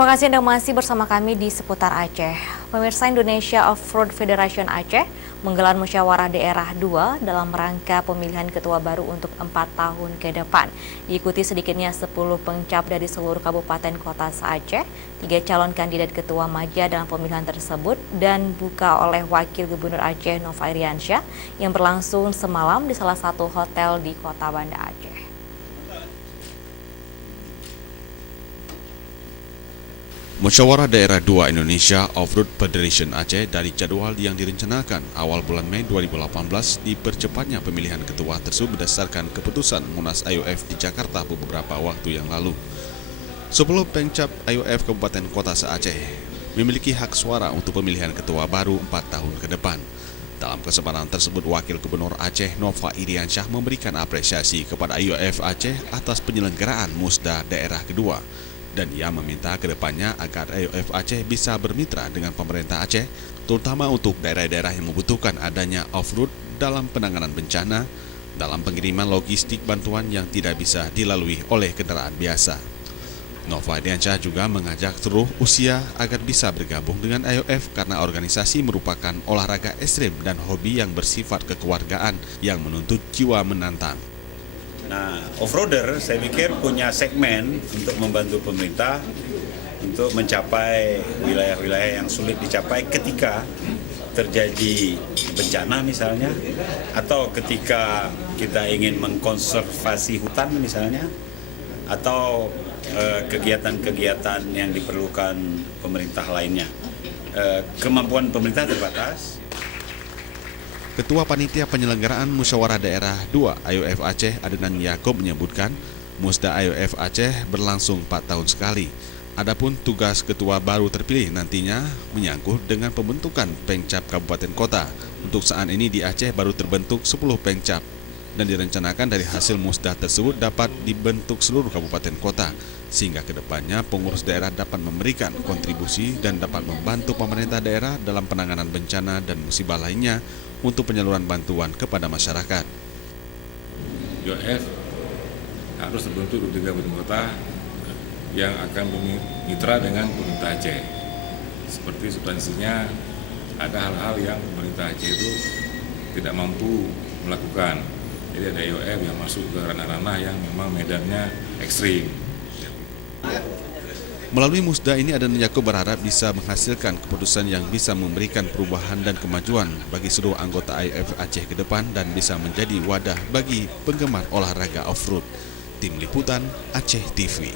Terima kasih Anda masih bersama kami di Seputar Aceh. Pemirsa, Indonesia Off-Road Federation Aceh menggelar musyawarah daerah 2 dalam rangka pemilihan ketua baru untuk 4 tahun ke depan. Diikuti sedikitnya 10 pengcap dari seluruh kabupaten kota se-Aceh, 3 calon kandidat ketua maja dalam pemilihan tersebut dan buka oleh Wakil Gubernur Aceh Nova Iriansyah yang berlangsung semalam di salah satu hotel di Kota Banda Aceh. Musyawarah Daerah 2 Indonesia Off-Road Federation Aceh dari jadwal yang direncanakan awal bulan Mei 2018 dipercepatnya pemilihan ketua tersebut berdasarkan keputusan Munas IOF di Jakarta beberapa waktu yang lalu. 10 pengcap IOF Kabupaten Kota se-Aceh memiliki hak suara untuk pemilihan ketua baru 4 tahun ke depan. Dalam kesempatan tersebut, Wakil Gubernur Aceh Nova Iriansyah memberikan apresiasi kepada IOF Aceh atas penyelenggaraan Musda daerah kedua. Dan ia meminta kedepannya agar IOF Aceh bisa bermitra dengan pemerintah Aceh, terutama untuk daerah-daerah yang membutuhkan adanya off-road dalam penanganan bencana, dalam pengiriman logistik bantuan yang tidak bisa dilalui oleh kendaraan biasa. Nova Iriansyah juga mengajak seluruh usia agar bisa bergabung dengan IOF karena organisasi merupakan olahraga ekstrem dan hobi yang bersifat kekeluargaan yang menuntut jiwa menantang. Nah, off-roader saya pikir punya segmen untuk membantu pemerintah untuk mencapai wilayah-wilayah yang sulit dicapai ketika terjadi bencana misalnya, atau ketika kita ingin mengkonservasi hutan misalnya, atau kegiatan-kegiatan yang diperlukan pemerintah lainnya. Kemampuan pemerintah terbatas. Ketua Panitia Penyelenggaraan Musyawarah Daerah 2 IOF Aceh Adnan Yaakob menyebutkan Musda IOF Aceh berlangsung 4 tahun sekali. Adapun tugas ketua baru terpilih nantinya menyangkut dengan pembentukan pengcap kabupaten kota. Untuk saat ini di Aceh baru terbentuk 10 pengcap dan direncanakan dari hasil musda tersebut dapat dibentuk seluruh kabupaten kota sehingga kedepannya pengurus daerah dapat memberikan kontribusi dan dapat membantu pemerintah daerah dalam penanganan bencana dan musibah lainnya untuk penyaluran bantuan kepada masyarakat. IOF harus terbentuk di 3 kabupaten kota yang akan bermitra dengan pemerintah Aceh. Seperti substansinya ada hal-hal yang pemerintah Aceh itu tidak mampu melakukan. Jadi ada IOF yang masuk ke ranah-ranah yang memang medannya ekstrim. Melalui musda ini, Adnan Yaakob berharap bisa menghasilkan keputusan yang bisa memberikan perubahan dan kemajuan bagi seluruh anggota IOF Aceh ke depan dan bisa menjadi wadah bagi penggemar olahraga off-road. Tim Liputan Aceh TV.